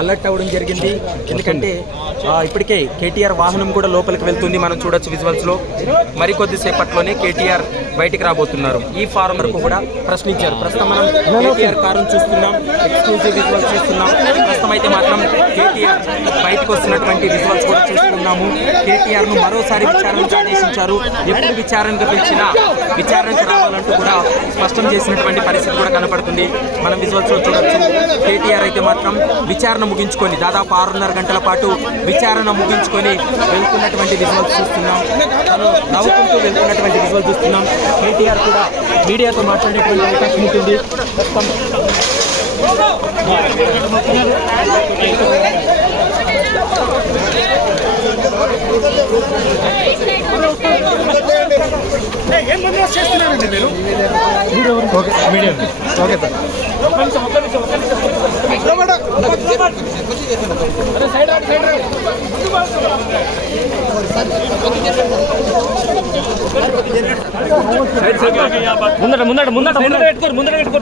Alert అవ్వడం జరిగింది. ఎందుకంటే ఇప్పటికే కేటీఆర్ వాహనం కూడా లోపలికి వెళ్తుంది. మనం చూడొచ్చు విజువల్స్ లో. మరికొద్ది సేపట్లోనే కేటీఆర్ బయటికి రాబోతున్నారు. ఈ ఫారం వరకు కూడా ప్రశ్నించారు. ప్రస్తుతం మనం కేటీఆర్ కారును చూస్తున్నాం, ఎక్స్క్లూజివ్ విజువల్స్ చూస్తున్నాం. ప్రస్తుతం అయితే మాత్రం కేటీఆర్ బయటకు వస్తున్నటువంటి విజువల్స్ కూడా చూస్తున్నాము. కేటీఆర్ ను మరోసారి విచారణకు ఆదేశించారు. ఎప్పుడు విచారణకు పిలిచినా విచారణకు రావాలంటూ కూడా స్పష్టం చేసినటువంటి పరిస్థితి కూడా కనపడుతుంది. మనం విజువల్స్ లో చూడొచ్చు. కేటీఆర్ అయితే మాత్రం విచారణ ముగించుకొని దాదాపు 6.5 గంటల పాటు విచారణ ముగించుకొని వెళ్తున్నటువంటి విజువల్స్ చూస్తున్నాం. తను నవ్వుకుంటూ వెళ్తున్నటువంటి విజువల్ చూస్తున్నాం. కేటీఆర్ కూడా మీడియాతో మాట్లాడేటువంటి అవకాశం ఉంటుంది. ఏం బందోబస్తు చేస్తున్నారండి మీరు? Okay sir.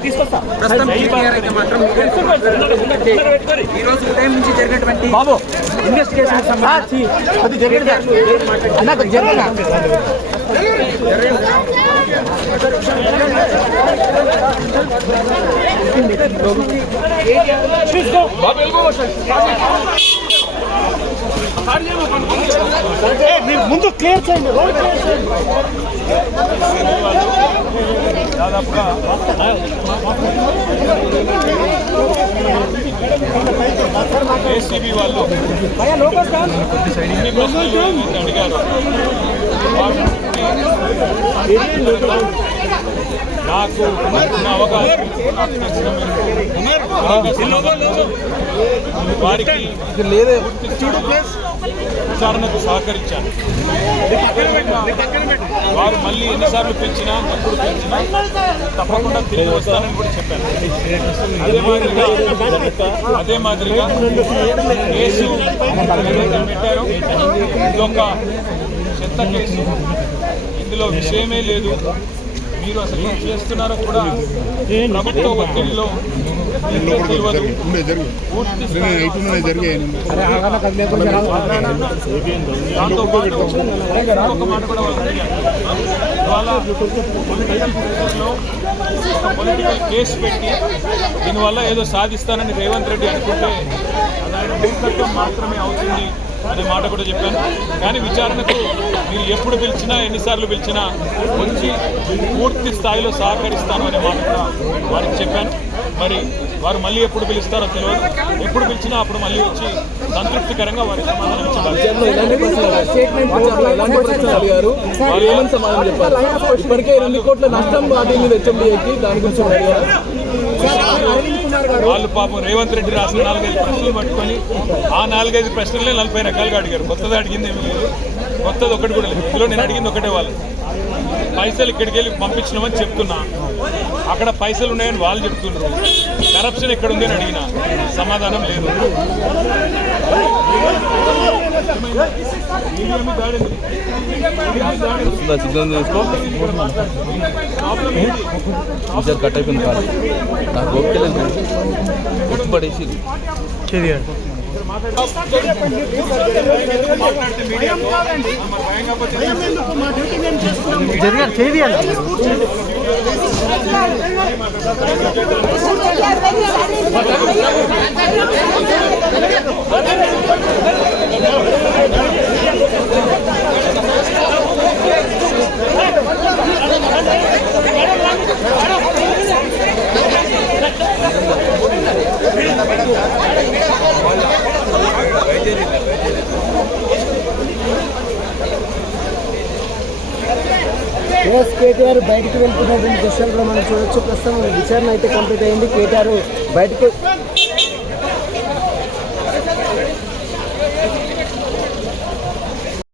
తీసుకొస్తా. ఈ రోజు ఉదయం నుంచి జరిగినటువంటి బాబు ఇన్వెస్టిగేషన్ సంబంధించి మీరు ముందు క్లియర్ చేయండి. దాదాపుగా ఏసీబీ వాళ్ళు అడిగారు. నాకు అవకాశం వారికి విచారణకు సహకరించాను. వారు మళ్ళీ ఎన్నిసార్లు పిలిచినా ఎప్పుడు పిలిచినా తప్పకుండా తిరిగి వస్తానని కూడా చెప్పాను. అదే మాదిరిగా కేసు పెట్టారు. ఇదొక చెత్త కేసు, ఇందులో విషయమే లేదు. మీరు అసలు ఏం చేస్తున్నారో కూడా ప్రభుత్వ ఒత్తిడిలో తెలియదు. దాంతో పాటు ఒక మాట కూడా వాళ్ళు అడిగారు. ఇవాళ పొలిటికల్ కేసు పెట్టి దీనివల్ల ఏదో సాధిస్తానని రేవంత్ రెడ్డి అనుకుంటే అది ఆయన మూర్ఖత్వం మాత్రమే అవుతుంది అనే మాట కూడా చెప్పాను. కానీ విచారణకు మీరు ఎప్పుడు పిలిచినా ఎన్నిసార్లు పిలిచినా వచ్చి పూర్తి స్థాయిలో సహకరిస్తాను అనే మాట కూడా వారికి చెప్పాను. మరి వారు మళ్ళీ ఎప్పుడు పిలుస్తారో తెలియదు. ఎప్పుడు పిలిచినా అప్పుడు మళ్ళీ వచ్చి సంతృప్తికరంగా వారికి సమాధానం ఇచ్చారు. ఇప్పటికే 2 కోట్ల నష్టం వాటిని హెచ్ఎండిఏకి దాని గురించి వాళ్ళు పాపం రేవంత్ రెడ్డి రాసిన 4-5 ప్రశ్నలు పట్టుకొని ఆ 4-5 ప్రశ్నలే 40 రకాలుగా అడిగారు. కొత్తది అడిగింది ఏమీ లేదు, కొత్తది ఒకటి కూడా లేదు. ఇందులో నేను అడిగింది ఒకటే, వాళ్ళు పైసలు ఇక్కడికి వెళ్ళి పంపించినామని చెప్తున్నా, అక్కడ పైసలు ఉన్నాయని వాళ్ళు చెప్తున్నారు. కరప్షన్ ఎక్కడుంది అని అడిగినా సమాధానం లేదు. కట్ అయిపోయింది కాదు, నాకు ఓపికలేదు పడేసి జరిగారు చేయాలి. కేటీఆర్ బయటకు వెళ్తున్నటువంటి దృశ్యాలు కూడా మనం చూడొచ్చు. ప్రస్తుతం విచారణ అయితే కంప్లీట్ అయింది. కేటీఆర్ బయటకు